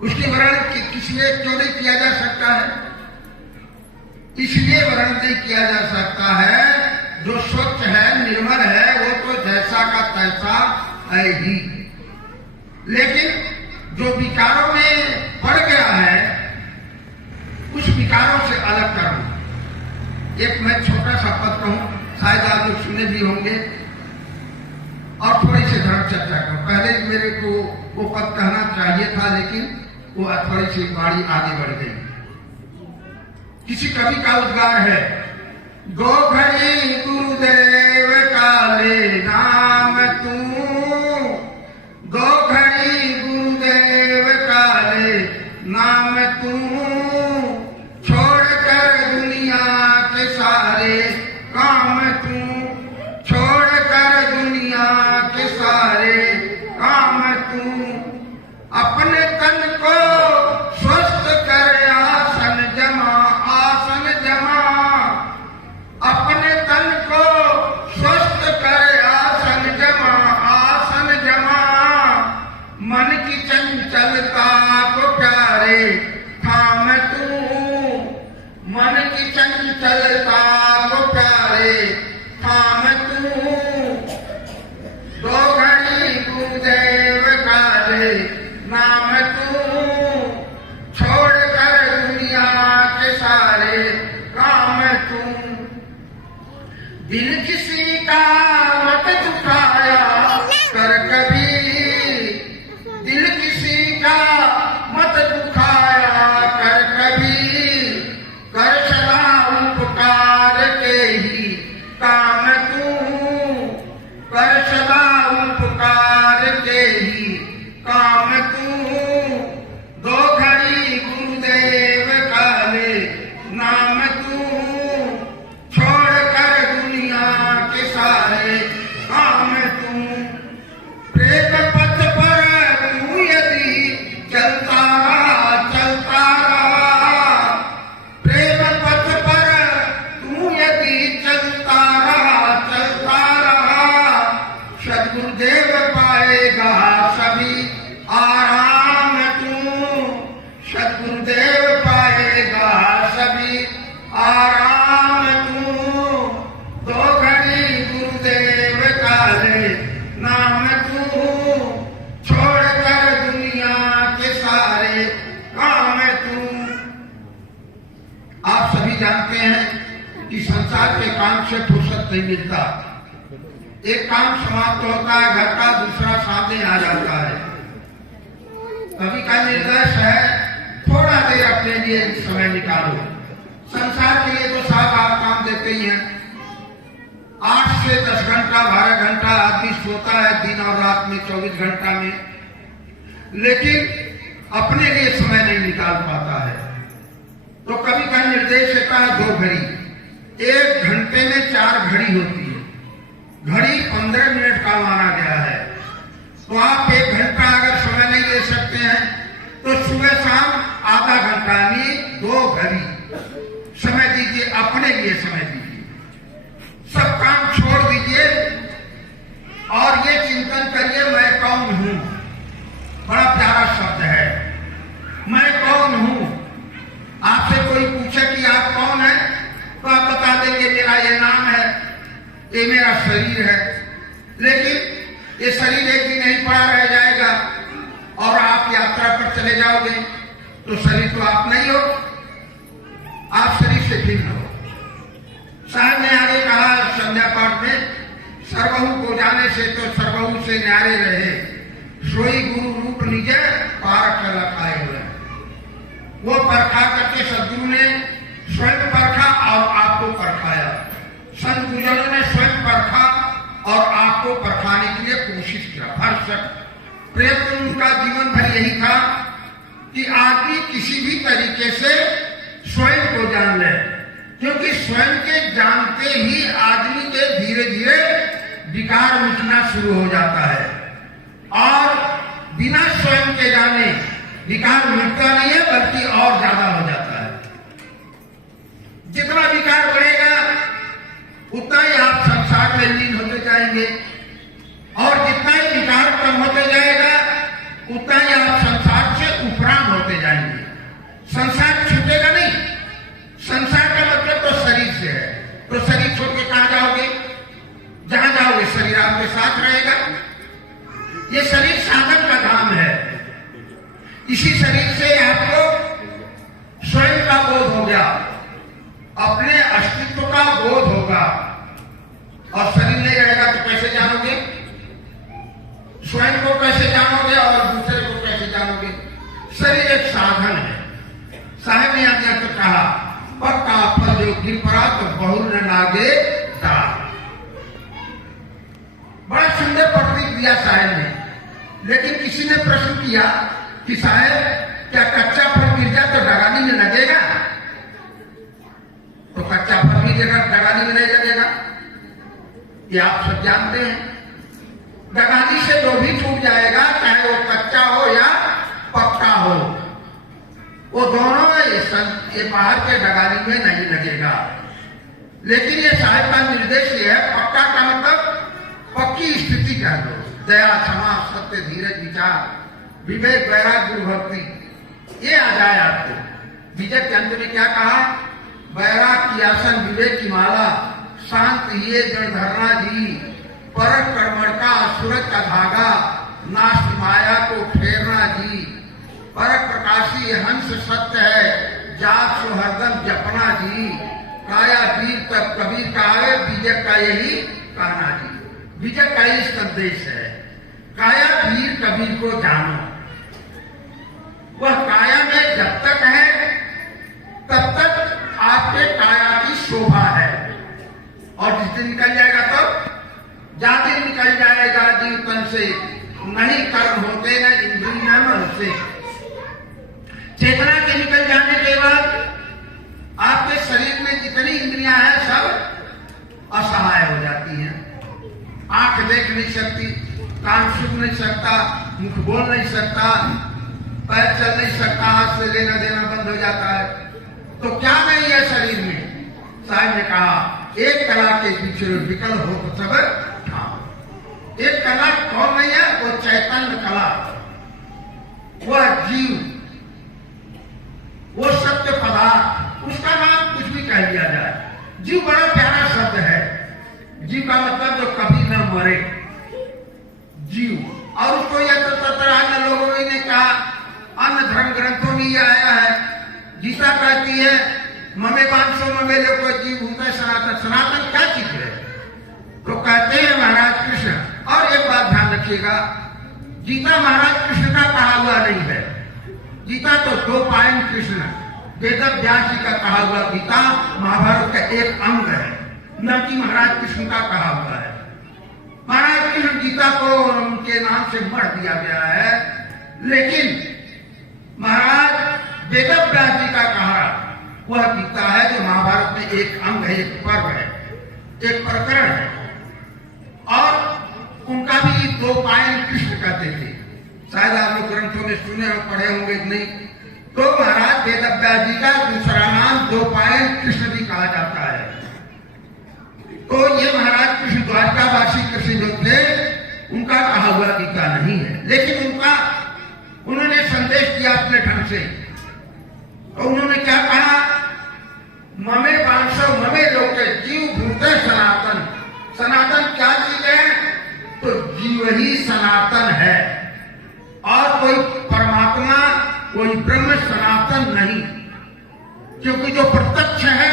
उसकी वर्णन किसलिए क्यों नहीं किया जा सकता है? इसलिए वर्णन नहीं किया जा सकता है, जो स्वच्छ है, निर्मल है, वो तो जैसा का तैसा है ही। लेकिन जो विकारों में पड़ गया है, उस विकारों से अलग करूं। एक मैं छोटा सा पद कहूं, शायद आप लोग सुने भी होंगे, और थोड़ी सी धर्म चर्चा करूं। पहले मेरे को वो पद कहना चाहिए था, लेकिन वो थोड़ी सी बाड़ी आगे बढ़ गई। किसी कवि का उद्गार है, गोखरी गुरुदेव काले नाम तू, गोखरी गुरुदेव काले नाम तू, छोड़कर दुनिया के सारे काम तू, छोड़कर दुनिया के सारे काम तू, अपने तन को स्वस्थ कर आसन जमा, आसन जमा, अपने तन को स्वस्थ कर आसन जमा, आसन जमा, मन की चंचलता को प्यारे थाम तू, मन की चंचलता को प्यारे थाम तू, दो घड़ी गुरुदेव काले नाम तू, छोड़कर दुनिया के सारे काम तू, दिल किसी का मत दुखाया कर कभी, दिल किसी का मत दुखाया कर कभी, कर सदा उपकार के ही काम तू, कर सदा उपकार के ही काम तू, दो घड़ी गुरुदेव काले नाम तू, छोड़कर दुनिया के सारे काम तू, प्रेम पथ पर तू यदि चलता रहा, चलता रहा, प्रेम पथ पर तू यदि चलता रहा, चलता रहा, सद्गुरुदेव पाएगा सभी आराम तू, सद्गुरुदेव पाएगा सभी आराम तू, दो घड़ी गुरुदेव काले नाम तू, छोड़कर दुनिया के सारे काम तू। आप सभी जानते हैं कि संसार के काम से फुर्सत नहीं मिलता। एक काम समाप्त होता है, घर का दूसरा सामने आ जाता है। कभी का निर्देश है, थोड़ा देर अपने लिए समय निकालो। संसार के लिए तो साहब आप काम देते ही हैं। 8 से 10 घंटा, 12 घंटा आदमी सोता है दिन और रात में, 24 घंटा में, लेकिन अपने लिए समय नहीं निकाल पाता है। तो कभी का निर्देश होता है 2 घड़ी। 1 घंटे में 4 घड़ी होती है। घड़ी 15 मिनट का माना गया है। तो आप 1 घंटा अगर समय नहीं दे सकते हैं, तो सुबह शाम आधा घंटा यानी 2 घड़ी समय दीजिए, अपने लिए समय दीजिए। सब काम छोड़ दीजिए और ये चिंतन करिए, मैं कौन हूं। बड़ा प्यारा शब्द है, मैं कौन हूं। आपसे कोई पूछे कि आप कौन है, तो आप बता देंगे मेरा ये नाम है, ये मेरा शरीर है। लेकिन ये शरीर एक दिन नहीं पड़ा रह जाएगा और आप यात्रा पर चले जाओगे, तो शरीर तो आप नहीं हो, आप शरीर से भिन्न हो। साहब ने आगे कहा संध्या पाठ में, सर्वहु को जाने से तो सर्वहु से न्यारे रहे, सोई गुरु रूप निजे पारख लखाए हुए। वो परखा करके सदगुरु ने स्वयं परखा और आपको परखाया। संत गुरुजनों ने स्वयं परखा और आपको परखाने के लिए कोशिश किया। भरसक प्रयत्न उनका जीवन भर यही था कि आदमी किसी भी तरीके से स्वयं को जान ले, क्योंकि स्वयं के जानते ही आदमी के धीरे धीरे विकार मिटना शुरू हो जाता है, और बिना स्वयं के जाने विकार मिटता नहीं है, बल्कि और ज्यादा हो जाता है। जितना विकार बढ़ेगा उतना ही आप संसार में लीन होते जाएंगे, और जितना ही विकार कम होते जाएगा उतना ही आप संसार से उपराम हो संसार छूटेगा नहीं। संसार का मतलब तो शरीर से है, तो शरीर छोड़ के कहां जाओगे? जहां जाओगे शरीर आपके साथ रहेगा। ये शरीर साधन का धाम है। इसी शरीर से आपको स्वयं का बोध हो गया, अपने अस्तित्व का बोध होगा। और शरीर नहीं रहेगा तो कैसे जानोगे? स्वयं को कैसे जानोगे और दूसरे को कैसे जानोगे? शरीर एक साधन है। साहब ने आज्ञा तो कहा, पक्का फल जो गिर पड़ा तो बहु न लागे दाग। बड़ा सुंदर प्रतीक दिया साहब ने। लेकिन किसी ने प्रश्न किया कि साहब क्या कच्चा फल गिर जाए तो डगानी में लगेगा? तो कच्चा फल भी डगानी में नहीं लगेगा, ये आप सब जानते हैं। डगानी से जो भी टूट जाएगा, चाहे वो कच्चा हो या पक्का हो, वो दोनों ये बाहर के डगानी में नहीं लगेगा। लेकिन ये साहिब का निर्देश ये है, पक्का का मतलब पक्की स्थिति कह दो। दया, क्षमा, सत्य, धीरज, विचार, विवेक, वैराग्य, गुरु भक्ति, ये आ जाए आपको। विजय के अंत में क्या कहा? वैराग की आसन, विवेक की माला, शांत ये जड़ धरना जी, पर कर्मण का सूरज का धागा, नाश माया को फेरना जी, पर प्रकाशी हंस सत्य है, जात सो हरदम जपना जी, काया वीर तब कबीर का आए, विजय का यही कहना जी। विजय का ही संदेश है, काया वीर कबीर को जानो। वह काया में जब तक है तब तक आपके काया की शोभा है, और जिस दिन निकल जाएगा तो जाति निकल जाएगा जीव तन से, नहीं कर्म होते न इंद्रिय मन से। चेतना के निकल जाने के बाद आपके शरीर में जितनी इंद्रियां हैं सब असहाय हो जाती हैं। आंख देख नहीं सकती, कान सुन नहीं सकता, मुख बोल नहीं सकता, पैर चल नहीं सकता, हाथ से लेना देना बंद हो जाता है। तो क्या नहीं है शरीर में? साहब ने कहा, एक कला के पीछे विकल हो तो सब ठाम। एक कला कौन नहीं है? वो चैतन्य कला, वह जीव, वो सत्य पदार्थ, उसका नाम कुछ भी कह दिया जाए। जीव बड़ा प्यारा शब्द है। जीव का मतलब जो कभी न मरे, जीव। और उसको यह तो अन्य लोगों ने कहा, अन्य धर्म ग्रंथों में यह आया है। गीता कहती है, ममे 500 ममे लोग जीव भूमि सनातन। सनातन क्या चीज है? तो कहते हैं महाराज कृष्ण। और एक बात ध्यान रखिएगा, गीता महाराज कृष्ण का कहा हुआ नहीं है। गीता तो 2 पायन कृष्ण वेद व्यास जी का कहा हुआ गीता महाभारत का एक अंग है, न कि महाराज कृष्ण का कहा हुआ है। महाराज कृष्ण गीता को उनके नाम से मढ़ दिया गया है, लेकिन महाराज वेद व्यास जी का कहा वह गीता है जो महाभारत में एक अंग है, एक पर्व है, एक प्रकरण है। और उनका भी 2 पायन कृष्ण कहते थे। शायद आप लोग ग्रंथों में सुने और पढ़े होंगे कि नहीं। तो महाराज वेद व्यास जी का दूसरा नाम 2 पायन कृष्ण भी कहा जाता है। तो ये महाराज कृष्ण द्वारकावासी कृष्ण जो थे, उनका कहा हुआ गीता नहीं है, लेकिन उन्होंने संदेश दिया अपने ढंग से। तो उन्होंने क्या कहा? ममे 500 ममे लोग जीव भूते सनातन। सनातन क्या चीज है? तो जीव ही सनातन है, और कोई परमात्मा, कोई ब्रह्म सनातन नहीं। क्योंकि जो प्रत्यक्ष है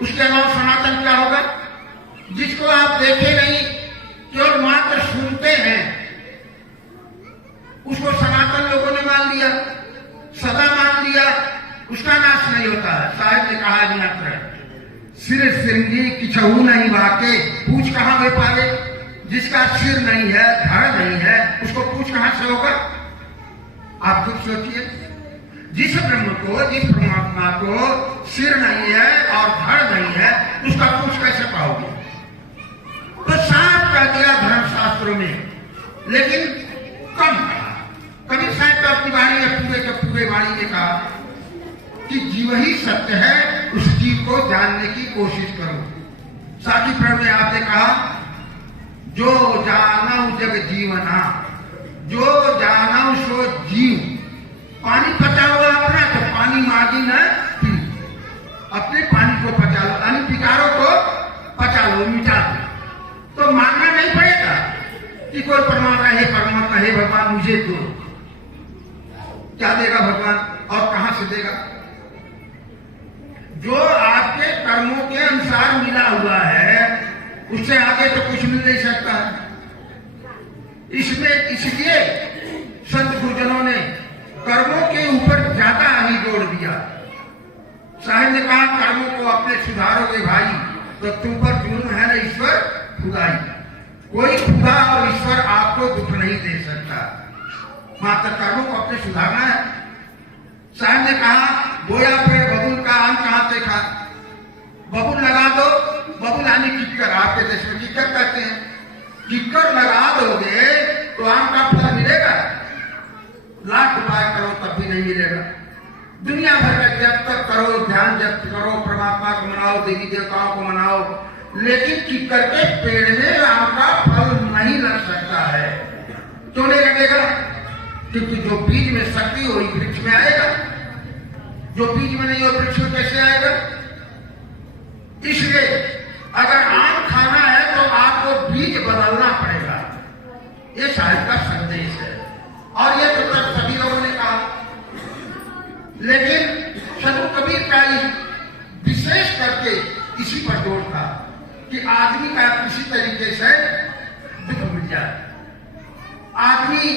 उसके अलावा सनातन क्या होगा? जिसको आप देखे नहीं, केवल मात्र सुनते हैं, उसको सनातन लोगों ने मान लिया, सदा मान लिया, उसका नाश नहीं होता है। साहिब ने कहा मात्र सिर सिरंगी किछहू नहीं वाके, पूछ कहां में पावे? जिसका सिर नहीं है, धड़ नहीं है, उसको पूछ कहां से होगा? आप खुद सोचिए, जिस ब्रह्म को, जिस परमात्मा को सिर नहीं है और धड़ नहीं है, उसका पूछ कैसे पाओगे? तो साफ कह दिया धर्मशास्त्रों में, लेकिन कम कहा। कभी साहब तो अपनी वाणी में पूरे के पूरे वाणी में कहा कि जीव ही सत्य है, उस जीव को जानने की कोशिश करो। साथी प्रण में आपने कहा, जो जाना जग जीवना, जो जाना सो जीव। पानी पचा हुआ अपना, तो पानी मांगे क्या देगा भगवान और कहां से देगा? जो आपके कर्मों के अनुसार मिला हुआ है उससे आगे तो कुछ मिल नहीं सकता है। इसमें इसलिए संत गुरुजनों ने कर्मों के ऊपर ज्यादा ही जोड़ दिया। साहिब ने कहा कर्मों को अपने सुधारोगे भाई तो तुम पर जुर्म है ना ईश्वर खुदाई। कोई खुदा और ईश्वर आपको दुख नहीं दे सकता, मात्र कर्मों को अपने सुधारना है। साहब ने कहा बोया पेड़ बबूल का आम कहां से खा, बबूल लगा दो, बबूल यानी किक्कर, आपके देश में किक्कर कहते हैं। किक्कर लगा दोगे तो आम का फल मिलेगा, लाख उपाय करो तब भी नहीं मिलेगा। दुनिया भर में जब तक करो, ध्यान जप करो, परमात्मा को मनाओ, देवी देवताओं को मनाओ, लेकिन किक्कर के पेड़ में आम का फल नहीं लग सकता है। तो नहीं लगेगा क्योंकि जो बीज में शक्ति हो वही वृक्ष में आएगा, जो बीज में नहीं हो वृक्ष में कैसे आएगा? इसलिए अगर आम खाना है तो आपको बीज बदलना पड़ेगा। ये साहिब का संदेश है और ये तो सभी लोगों ने कहा। लेकिन संत कबीर का विशेष करके इसी पर जोर था कि आदमी का किसी तरीके से दुख मिल जाए। आदमी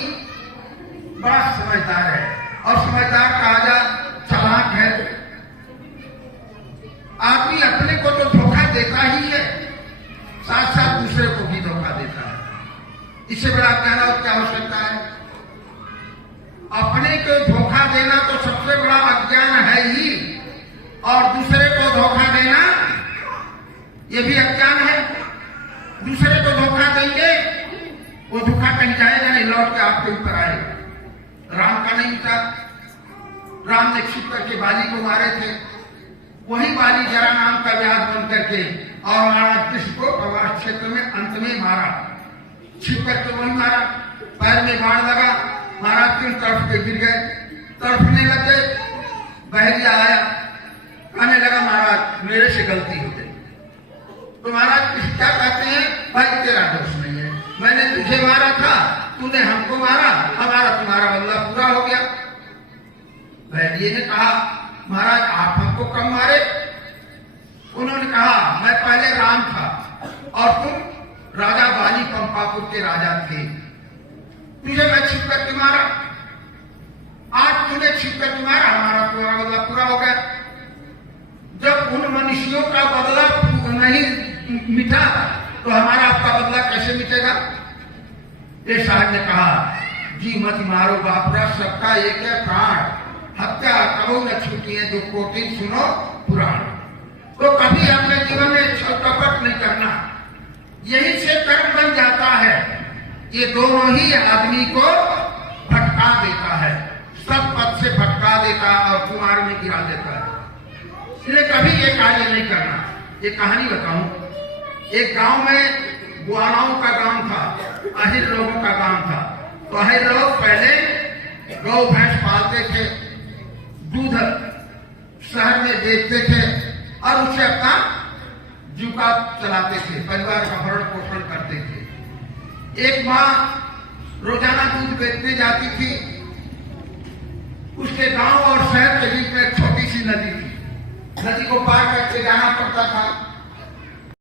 बड़ा समझदार है और समझदार कहा जा चालाक है। आदमी अपने को तो धोखा देता ही है, साथ साथ दूसरे को भी धोखा देता है। इससे बड़ा ज्ञान और क्या हो सकता है? अपने को धोखा देना तो सबसे बड़ा अज्ञान है ही, और दूसरे को धोखा देना ये भी अज्ञान है। दूसरे को धोखा देंगे वो धोखा कहीं जाएगा नहीं, लौट के आपके ऊपर आएगा। राम का नहीं था, राम ने छिप करके बाली को मारे थे, वही बाली जरा नाम का व्याध बन करके और महाराज कृष्ण को प्रवास क्षेत्र में अंत में मारा, छिप करके वही मारा। पैर में बाढ़ लगा, महाराज तीन तरफ पे गिर गए, तड़पने लग गए। बहरिया आया, कहने लगा महाराज मेरे से गलती हो गई। तो महाराज क्या कहते हैं? भाई तेरा दोष नहीं है, मैंने तुझे मारा था, तूने हमको मारा, हमारा तुम्हारा बदला पूरा हो गया। बहरिए ने कहा महाराज आप हमको कब मारे? उन्होंने कहा मैं पहले राम था और तुम राजा बाली पंपापुर के राजा थे, तुझे मैं छिप करके मारा, आज तूने छिप करके मारा, हमारा तुम्हारा बदला पूरा हो गया। जब उन मनुष्यों का बदला नहीं मिटा तो हमारा आपका बदला कैसे मिटेगा? ये साहब ने कहा जी मत मारो बापुरा, सबका एक है प्राण, हत्या कबो न छूटी है, जो कोटि सुनो पुराण। तो कभी अपने जीवन में छल कपट नहीं करना, यही से कर्म बन जाता है। ये दोनों ही आदमी को भटका देता है, सब पद से भटका देता है और कुमार में गिरा देता है। इसलिए कभी ये कार्य नहीं करना। ये कहानी बताऊं, एक गांव में ग्वालाओं का गांव था, अहिर लोगों का गांव था। तो अहिर लोग पहले गौ भैंस पालते थे, दूध शहर में बेचते थे और उससे अपना जीविका चलाते थे, परिवार का भरण पोषण करते थे। एक माँ रोजाना दूध बेचने जाती थी, उसके गांव और शहर के बीच में एक छोटी सी नदी थी, नदी को पार करके जाना पड़ता था।